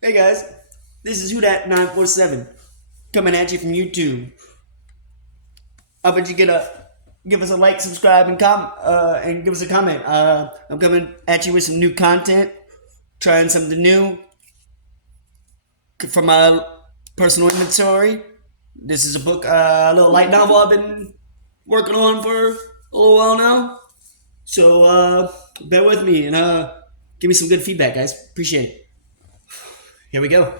Hey guys, this is Who Dat 947 coming at you from YouTube. I bet you get a give us a like, subscribe, and give us a comment. I'm coming at you with some new content, trying something new from my personal inventory. This is a book, a little light novel I've been working on for a little while now. So bear with me and give me some good feedback, guys. Appreciate it. Here we go.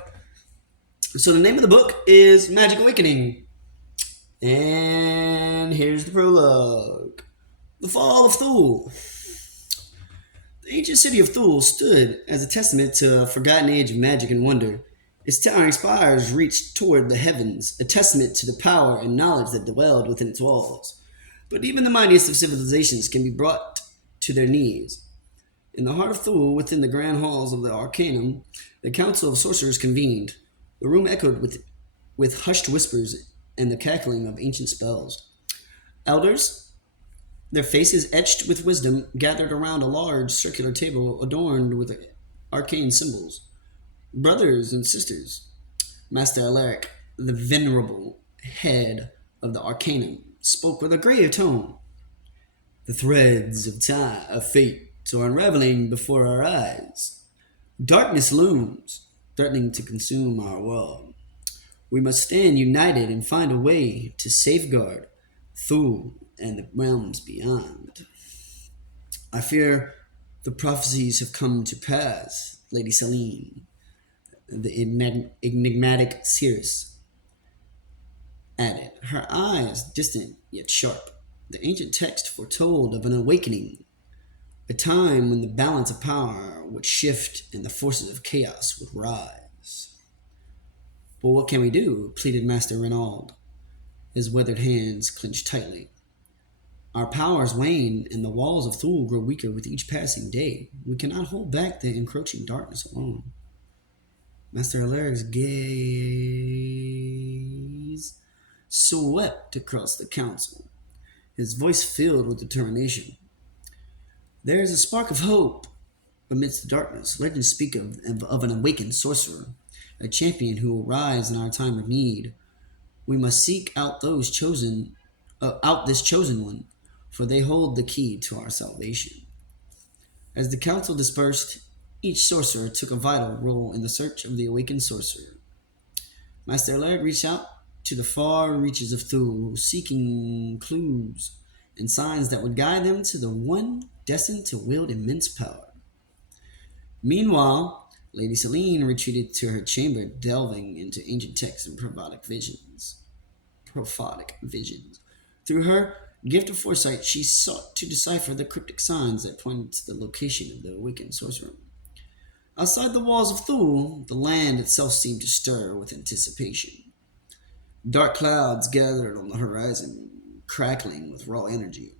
So the name of the book is Magic Awakening. And here's the prologue. The Fall of Thule. The ancient city of Thule stood as a testament to a forgotten age of magic and wonder. Its towering spires reached toward the heavens, a testament to the power and knowledge that dwelled within its walls. But even the mightiest of civilizations can be brought to their knees. In the heart of Thule, within the grand halls of the Arcanum, the Council of Sorcerers convened. The room echoed with hushed whispers and the cackling of ancient spells. Elders, their faces etched with wisdom, gathered around a large circular table adorned with arcane symbols. Brothers and sisters, Master Alaric, the venerable head of the Arcanum, spoke with a grave tone. The threads of time, of fate, are unraveling before our eyes. Darkness looms, threatening to consume our world. We must stand united and find a way to safeguard Thule and the realms beyond. I fear the prophecies have come to pass, Lady Celine, the enigmatic seeress added, her eyes distant yet sharp. The ancient text foretold of an awakening, a time when the balance of power would shift and the forces of chaos would rise. But what can we do? Pleaded Master Renaud, his weathered hands clenched tightly. Our powers wane, and the walls of Thule grow weaker with each passing day. We cannot hold back the encroaching darkness alone. Master Alaric's gaze swept across the council, his voice filled with determination. There is a spark of hope amidst the darkness. Legends speak of an awakened sorcerer, a champion who will rise in our time of need. We must seek out this chosen one, for they hold the key to our salvation. As the council dispersed, each sorcerer took a vital role in the search of the awakened sorcerer. Master Alaric reached out to the far reaches of Thule, seeking clues and signs that would guide them to the one destined to wield immense power. Meanwhile, Lady Celine retreated to her chamber, delving into ancient texts and prophetic visions. Through her gift of foresight, she sought to decipher the cryptic signs that pointed to the location of the awakened sorcerer. Outside the walls of Thule, the land itself seemed to stir with anticipation. Dark clouds gathered on the horizon, crackling with raw energy.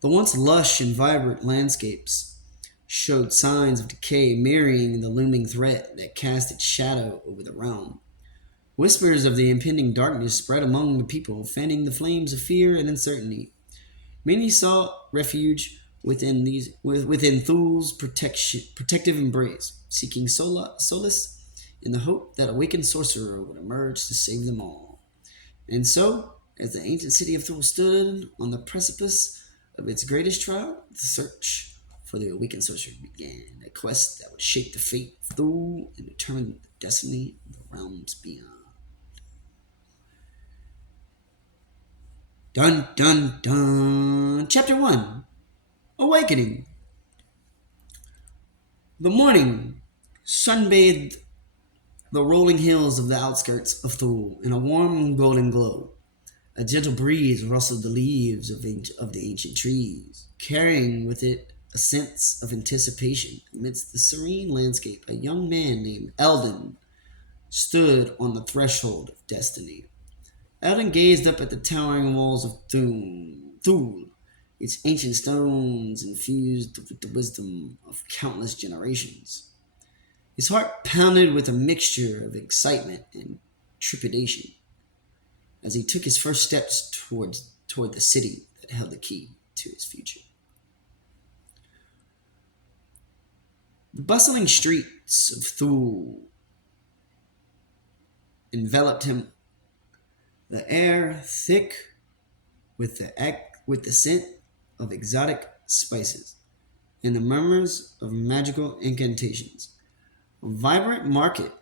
The once lush and vibrant landscapes showed signs of decay, mirroring the looming threat that cast its shadow over the realm. Whispers of the impending darkness spread among the people, fanning the flames of fear and uncertainty. Many sought refuge within Thule's protective embrace, seeking solace in the hope that awakened sorcerer would emerge to save them all. And so, as the ancient city of Thule stood on the precipice of its greatest trial, the search for the awakened sorcerer began, a quest that would shape the fate of Thule and determine the destiny of the realms beyond. Dun dun dun. Chapter 1, Awakening. The morning sunbathed the rolling hills of the outskirts of Thule in a warm golden glow. A gentle breeze rustled the leaves of the ancient trees, carrying with it a sense of anticipation. Amidst the serene landscape, a young man named Eldon stood on the threshold of destiny. Eldon gazed up at the towering walls of Thule, its ancient stones infused with the wisdom of countless generations. His heart pounded with a mixture of excitement and trepidation as he took his first steps toward the city that held the key to his future. The bustling streets of Thule enveloped him, the air thick with the scent of exotic spices and the murmurs of magical incantations. A vibrant market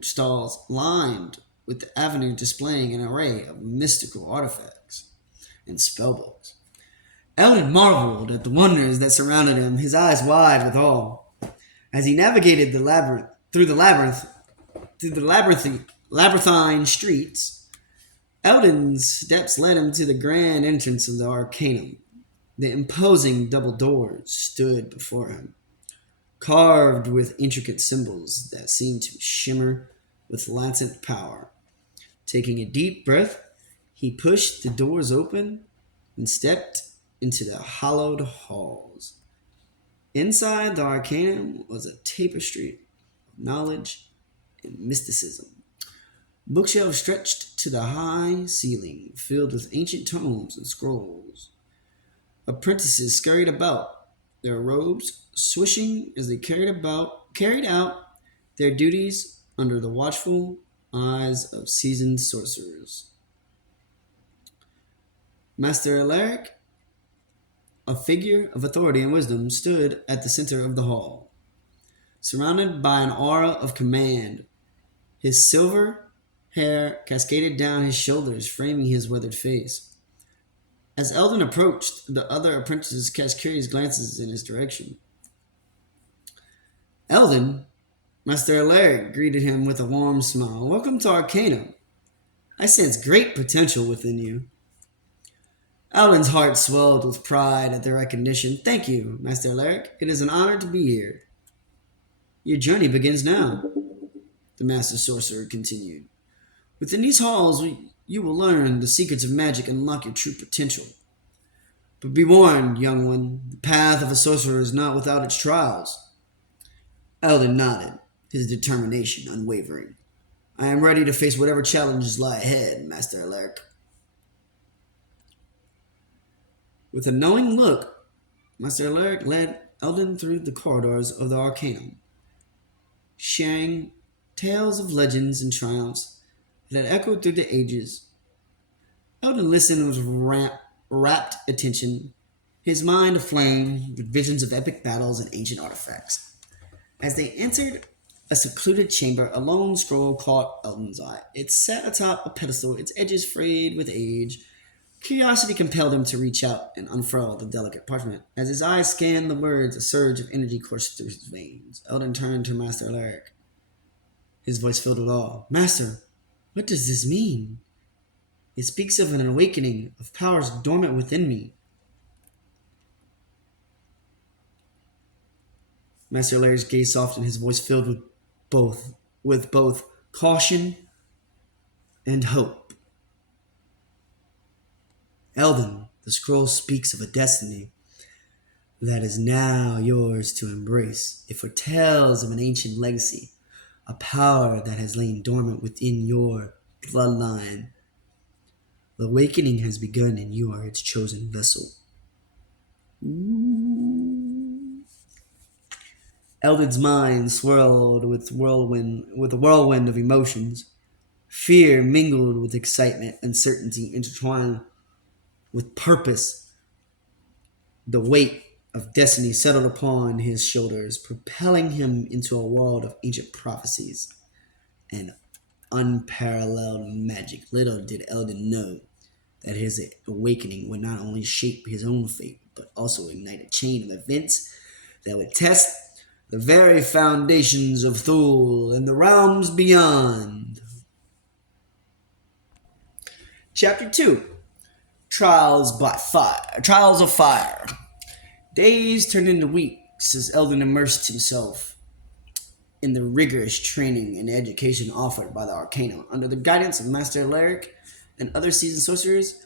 stalls lined with the avenue displaying an array of mystical artifacts and spellbooks. Eldon marveled at the wonders that surrounded him, his eyes wide with awe. As he navigated through the labyrinthine streets, Eldon's steps led him to the grand entrance of the Arcanum. The imposing double doors stood before him, carved with intricate symbols that seemed to shimmer with latent power. Taking a deep breath, he pushed the doors open and stepped into the hollowed halls. Inside the Arcanum was a tapestry of knowledge and mysticism. Bookshelves stretched to the high ceiling, filled with ancient tomes and scrolls. Apprentices scurried about, their robes swishing as they carried out their duties under the watchful eyes of seasoned sorcerers. Master Alaric, a figure of authority and wisdom, stood at the center of the hall, surrounded by an aura of command. His silver hair cascaded down his shoulders, framing his weathered face. As Eldon approached, the other apprentices cast curious glances in his direction. Eldon, Master Alaric greeted him with a warm smile. Welcome to Arcanum. I sense great potential within you. Eldon's heart swelled with pride at the recognition. Thank you, Master Alaric. It is an honor to be here. Your journey begins now, the Master Sorcerer continued. Within these halls, you will learn the secrets of magic and unlock your true potential. But be warned, young one, the path of a sorcerer is not without its trials. Eldon nodded, his determination unwavering. I am ready to face whatever challenges lie ahead, Master Alaric. With a knowing look, Master Alaric led Eldon through the corridors of the Arcanum, sharing tales of legends and triumphs that had echoed through the ages. Eldon listened with rapt attention, his mind aflame with visions of epic battles and ancient artifacts. As they entered a secluded chamber, a lone scroll caught Eldon's eye. It sat atop a pedestal, its edges frayed with age. Curiosity compelled him to reach out and unfurl the delicate parchment. As his eyes scanned the words, a surge of energy coursed through his veins. Eldon turned to Master Alaric, his voice filled with awe. Master, what does this mean? It speaks of an awakening of powers dormant within me. Master Alaric's gaze softened, his voice filled with both caution and hope. Eldon, the scroll speaks of a destiny that is now yours to embrace. It foretells of an ancient legacy, a power that has lain dormant within your bloodline. The awakening has begun, and you are its chosen vessel. Eldon's mind swirled with a whirlwind of emotions. Fear mingled with excitement, uncertainty intertwined with purpose. The weight of destiny settled upon his shoulders, propelling him into a world of ancient prophecies and unparalleled magic. Little did Eldon know that his awakening would not only shape his own fate, but also ignite a chain of events that would test the very foundations of Thule and the realms beyond. Chapter 2. Trials of Fire. Days turned into weeks as Eldon immersed himself in the rigorous training and education offered by the Arcanum. Under the guidance of Master Alaric and other seasoned sorcerers,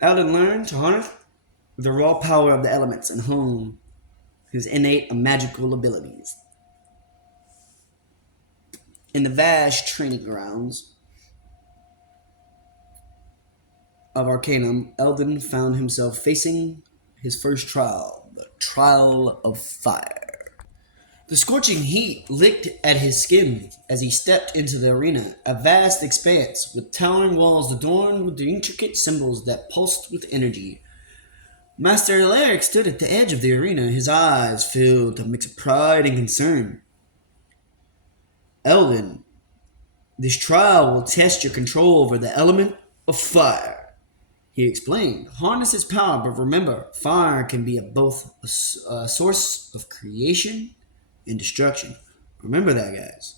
Eldon learned to harness the raw power of the elements and hone his innate magical abilities. In the vast training grounds of Arcanum, Eldon found himself facing his first trial, the Trial of Fire. The scorching heat licked at his skin as he stepped into the arena, a vast expanse with towering walls adorned with the intricate symbols that pulsed with energy. Master Alaric stood at the edge of the arena, his eyes filled with a mix of pride and concern. Eldon, this trial will test your control over the element of fire, he explained. Harness its power, but remember, fire can be both a source of creation and destruction. Remember that, guys.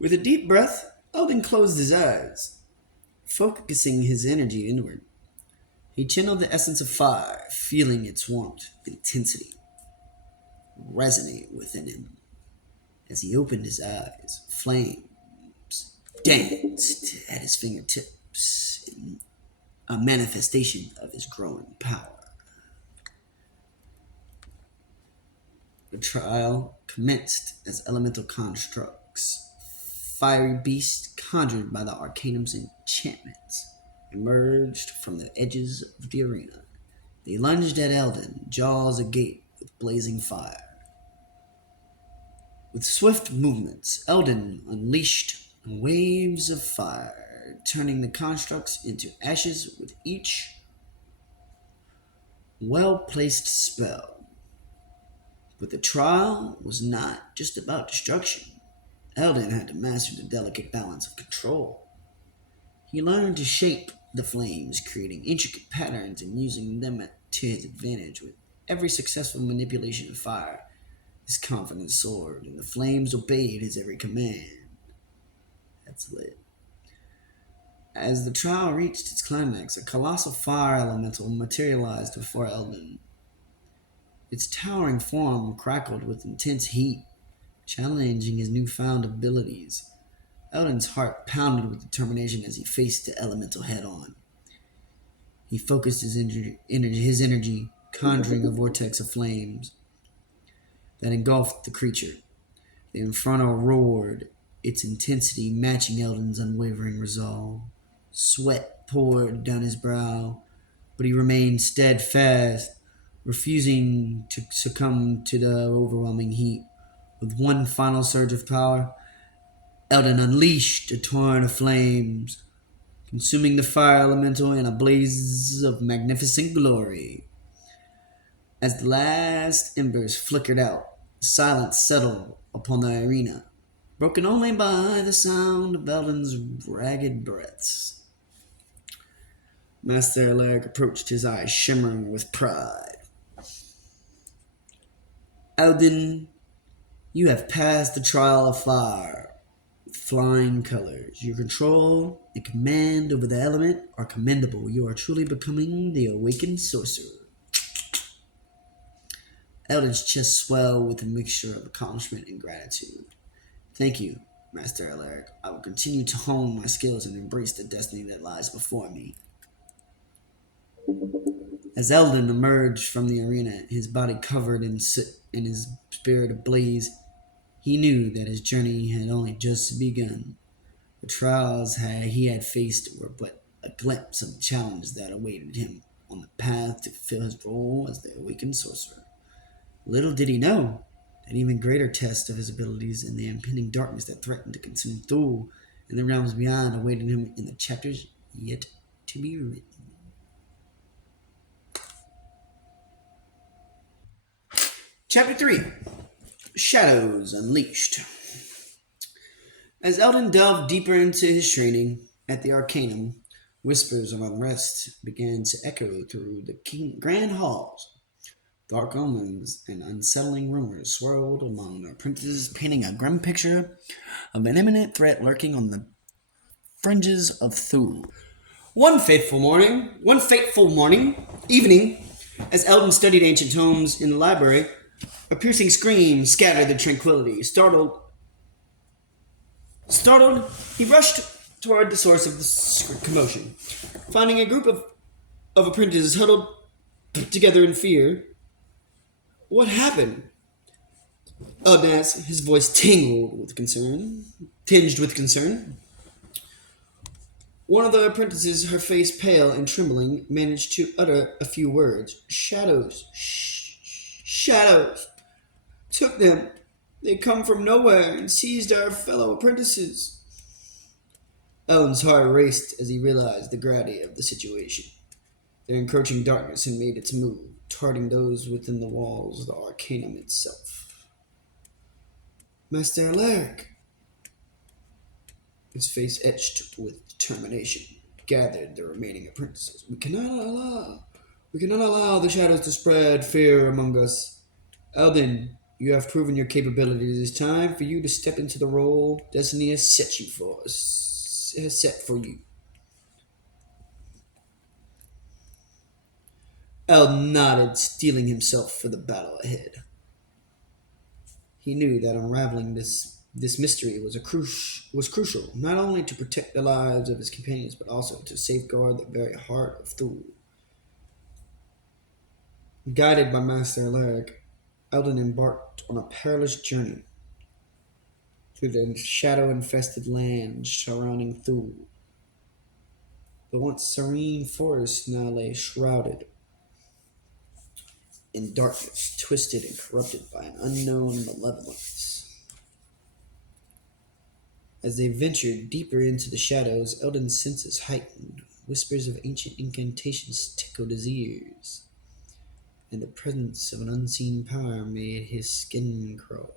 With a deep breath, Eldon closed his eyes, focusing his energy inward. He channeled the essence of fire, feeling its warmth and intensity resonate within him. As he opened his eyes, flames danced at his fingertips in a manifestation of his growing power. The trial commenced as elemental constructs, fiery beasts conjured by the Arcanum's enchantments, emerged from the edges of the arena. They lunged at Eldon, jaws agape with blazing fire. With swift movements, Eldon unleashed waves of fire, turning the constructs into ashes with each well-placed spell. But the trial was not just about destruction. Eldon had to master the delicate balance of control. He learned to shape the flames, creating intricate patterns and using them to his advantage. With every successful manipulation of fire, his confidence soared, and the flames obeyed his every command. That's lit. As the trial reached its climax, a colossal fire elemental materialized before Eldon. Its towering form crackled with intense heat, challenging his newfound abilities. Eldon's heart pounded with determination as he faced the elemental head-on. He focused his energy, conjuring a vortex of flames that engulfed the creature. The inferno roared, its intensity matching Eldon's unwavering resolve. Sweat poured down his brow, but he remained steadfast, refusing to succumb to the overwhelming heat. With one final surge of power, Eldon unleashed a torrent of flames, consuming the fire elemental in a blaze of magnificent glory. As the last embers flickered out, silence settled upon the arena, broken only by the sound of Eldon's ragged breaths. Master Alaric approached, his eyes shimmering with pride. Eldon, you have passed the trial of fire with flying colors. Your control and command over the element are commendable. You are truly becoming the awakened sorcerer. Eldon's chest swelled with a mixture of accomplishment and gratitude. Thank you, Master Alaric. I will continue to hone my skills and embrace the destiny that lies before me. As Eldon emerged from the arena, his body covered in soot and his spirit ablaze, he knew that his journey had only just begun. The trials he had faced were but a glimpse of the challenge that awaited him on the path to fulfill his role as the awakened sorcerer. Little did he know that even greater test of his abilities and the impending darkness that threatened to consume Thule and the realms beyond awaited him in the chapters yet to be written. Chapter 3, Shadows Unleashed. As Eldon delved deeper into his training at the Arcanum, whispers of unrest began to echo through the grand halls. Dark omens and unsettling rumors swirled among the apprentices, painting a grim picture of an imminent threat lurking on the fringes of Thule. One fateful evening, as Eldon studied ancient tomes in the library, a piercing scream scattered the tranquility. Startled, he rushed toward the source of the commotion. Finding a group of apprentices huddled together in fear. What happened? Eldon asked, his voice tinged with concern. One of the apprentices, her face pale and trembling, managed to utter a few words. Shadows. Shadows. Took them. They come from nowhere and seized our fellow apprentices. Ellen's heart raced as he realized the gravity of the situation. The encroaching darkness had made its move, targeting those within the walls of the Arcanum itself. Master Alaric, his face etched with determination, gathered the remaining apprentices. We cannot allow the shadows to spread fear among us. Eldon, you have proven your capabilities. It is time for you to step into the role destiny has set for you. Eldon nodded, steeling himself for the battle ahead. He knew that unraveling this mystery was crucial, not only to protect the lives of his companions, but also to safeguard the very heart of Thule. Guided by Master Alaric, Eldon embarked on a perilous journey through the shadow-infested land surrounding Thule. The once serene forest now lay shrouded in darkness, twisted and corrupted by an unknown malevolence. As they ventured deeper into the shadows, Eldon's senses heightened. Whispers of ancient incantations tickled his ears, and the presence of an unseen power made his skin crawl.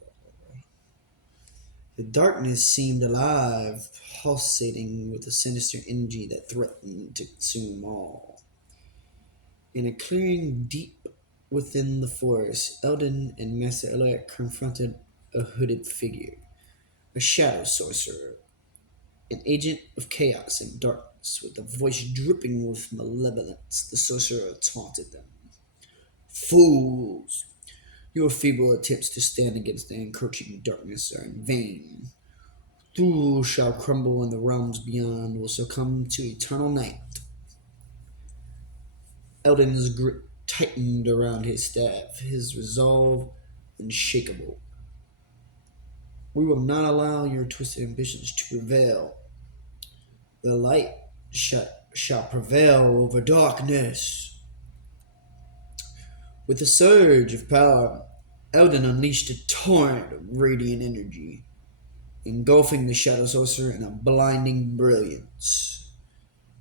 The darkness seemed alive, pulsating with a sinister energy that threatened to consume all. In a clearing deep within the forest, Eldon and Master Elec confronted a hooded figure, a shadow sorcerer, an agent of chaos and darkness, with a voice dripping with malevolence. The sorcerer taunted them. Fools! Your feeble attempts to stand against the encroaching darkness are in vain. Thule shall crumble, and the realms beyond will succumb to eternal night. Eldon's grip tightened around his staff, his resolve unshakable. We will not allow your twisted ambitions to prevail. The light shall prevail over darkness. With a surge of power, Eldon unleashed a torrent of radiant energy, engulfing the Shadow Sorcerer in a blinding brilliance.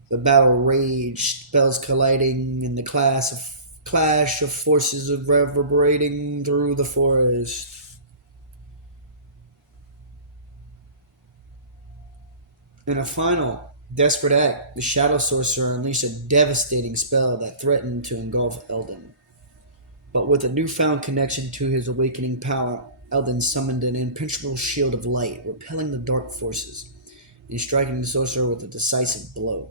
The battle raged, spells colliding, and the clash of forces reverberating through the forest. In a final, desperate act, the Shadow Sorcerer unleashed a devastating spell that threatened to engulf Eldon. But with a newfound connection to his awakening power, Eldon summoned an impenetrable shield of light, repelling the dark forces and striking the sorcerer with a decisive blow.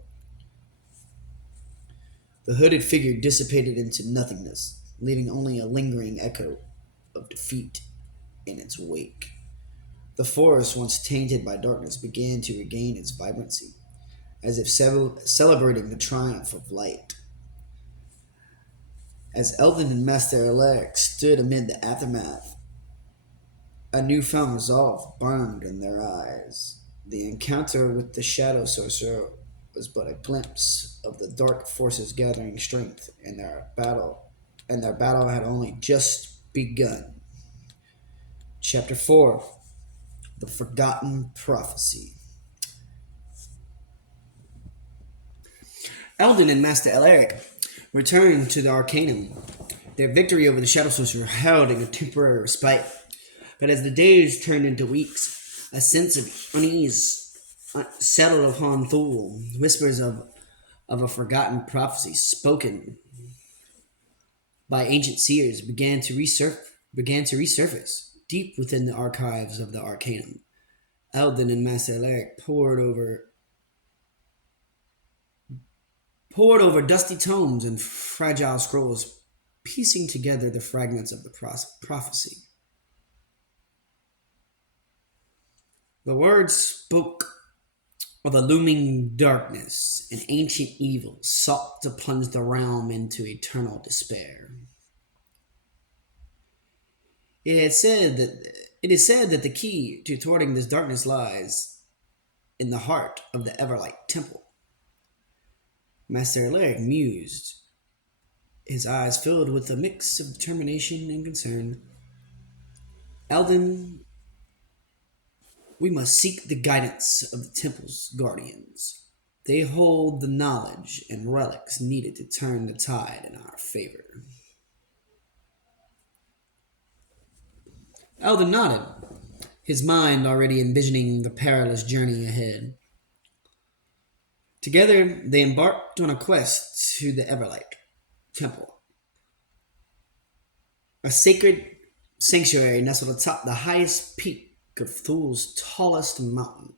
The hooded figure dissipated into nothingness, leaving only a lingering echo of defeat in its wake. The forest, once tainted by darkness, began to regain its vibrancy, as if celebrating the triumph of light. As Eldon and Master Alaric stood amid the aftermath, a newfound resolve burned in their eyes. The encounter with the Shadow Sorcerer was but a glimpse of the dark forces gathering strength, and their battle had only just begun. Chapter 4: The Forgotten Prophecy. Eldon and Master Alaric returned to the Arcanum. Their victory over the Shadow Sorcerer held in a temporary respite, but as the days turned into weeks, a sense of unease settled upon Thule. Whispers of a forgotten prophecy spoken by ancient seers began to resurface deep within the archives of the Arcanum. Eldon and Master Alaric pored over dusty tomes and fragile scrolls, piecing together the fragments of the prophecy. The words spoke of a looming darkness, an ancient evil sought to plunge the realm into eternal despair. It is said that the key to thwarting this darkness lies in the heart of the Everlight Temple. Master Alaric mused, his eyes filled with a mix of determination and concern. Alden, we must seek the guidance of the temple's guardians. They hold the knowledge and relics needed to turn the tide in our favor. Alden nodded, his mind already envisioning the perilous journey ahead. Together, they embarked on a quest to the Everlight Temple, a sacred sanctuary nestled atop the highest peak of Thul's tallest mountain.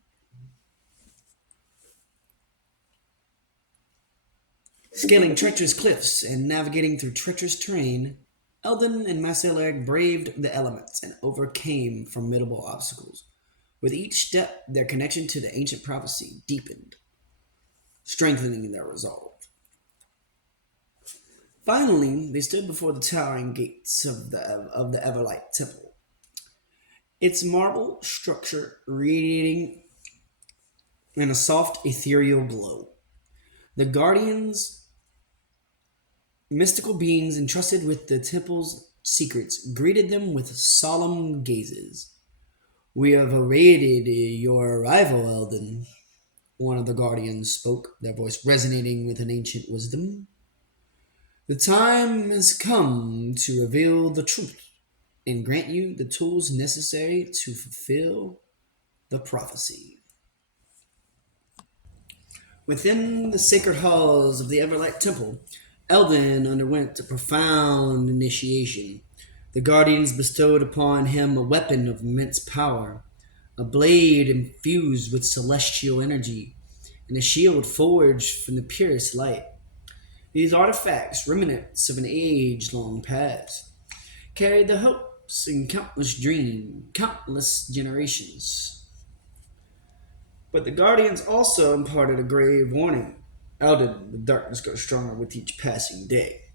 Scaling treacherous cliffs and navigating through treacherous terrain, Eldon and Master Alaric braved the elements and overcame formidable obstacles. With each step, their connection to the ancient prophecy deepened, strengthening their resolve. Finally, they stood before the towering gates of the Everlight Temple, its marble structure radiating in a soft ethereal glow. The guardians, mystical beings entrusted with the temple's secrets, greeted them with solemn gazes. "We have awaited your arrival, Eldon," one of the guardians spoke, their voice resonating with an ancient wisdom. "The time has come to reveal the truth and grant you the tools necessary to fulfill the prophecy." Within the sacred halls of the Everlight Temple, Eldon underwent a profound initiation. The guardians bestowed upon him a weapon of immense power, a blade infused with celestial energy, and a shield forged from the purest light. These artifacts, remnants of an age long past, carried the hopes and countless generations. But the guardians also imparted a grave warning. Eldon, the darkness grows stronger with each passing day.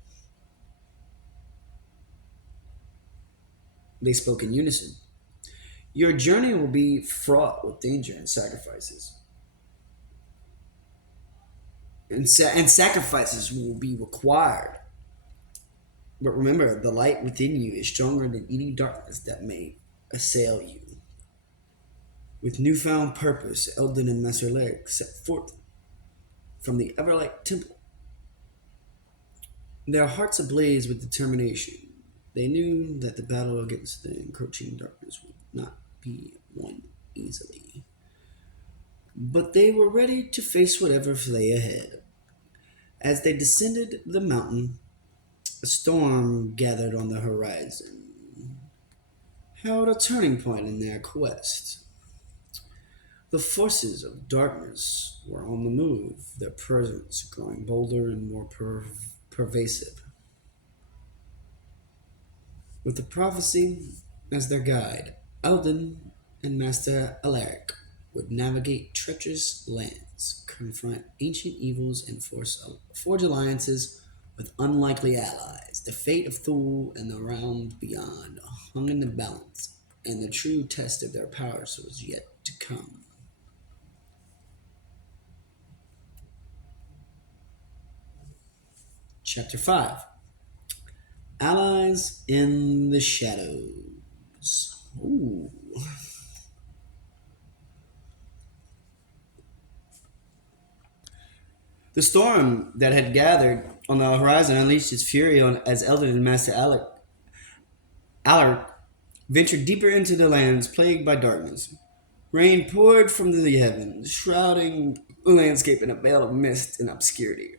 They spoke in unison. Your journey will be fraught with danger and sacrifices. And sacrifices will be required. But remember, the light within you is stronger than any darkness that may assail you. With newfound purpose, Eldon and Master Alaric set forth from the Everlight Temple, their hearts ablaze with determination. They knew that the battle against the encroaching darkness would not be won easily. But they were ready to face whatever lay ahead. As they descended the mountain, a storm gathered on the horizon, held a turning point in their quest. The forces of darkness were on the move, their presence growing bolder and more pervasive. With the prophecy as their guide, Eldon and Master Alaric would navigate treacherous lands, confront ancient evils, and forge alliances with unlikely allies. The fate of Thule and the realm beyond hung in the balance, and the true test of their powers was yet to come. Chapter 5. Allies in the Shadows. Ooh. The storm that had gathered on the horizon unleashed its fury as Eldon and Master Alaric ventured deeper into the lands plagued by darkness. Rain poured from the heavens, shrouding the landscape in a veil of mist and obscurity.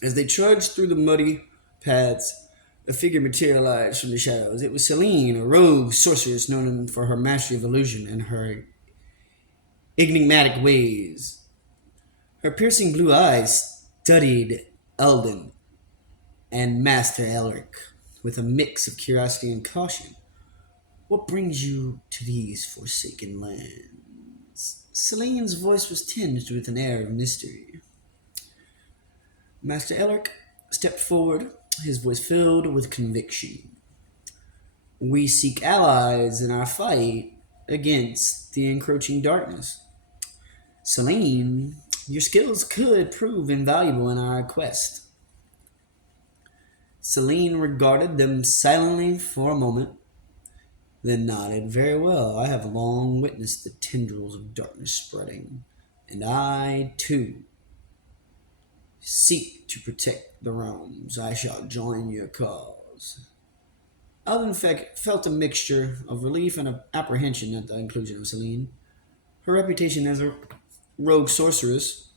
As they trudged through the muddy paths, a figure materialized from the shadows. It was Selene, a rogue sorceress known for her mastery of illusion and her enigmatic ways. Her piercing blue eyes studied Eldon and Master Alaric with a mix of curiosity and caution. "What brings you to these forsaken lands?" Selene's voice was tinged with an air of mystery. Master Alaric stepped forward, his voice filled with conviction. "We seek allies in our fight against the encroaching darkness. Selene, your skills could prove invaluable in our quest." Selene regarded them silently for a moment, then nodded. Very well. I have long witnessed the tendrils of darkness spreading, and I, too, seek to protect the realms. I shall join your cause. Alden felt a mixture of relief and of apprehension at the inclusion of Celine. Her reputation as a rogue sorceress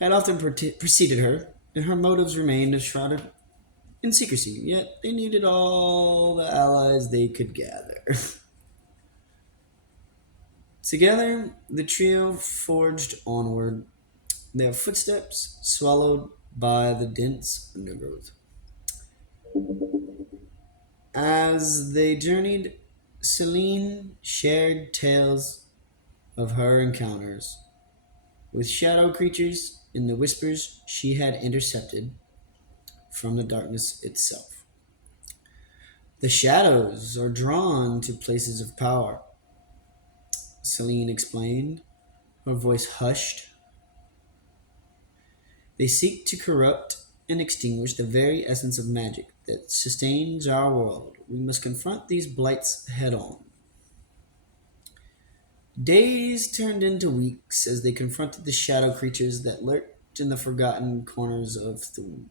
had often preceded her, and her motives remained shrouded in secrecy, yet they needed all the allies they could gather. Together, the trio forged onward, their footsteps swallowed by the dense undergrowth. As they journeyed, Celine shared tales of her encounters with shadow creatures in the whispers she had intercepted from the darkness itself. The shadows are drawn to places of power, Celine explained, her voice hushed. They seek to corrupt and extinguish the very essence of magic that sustains our world. We must confront these blights head on. Days turned into weeks as they confronted the shadow creatures that lurked in the forgotten corners of Thule.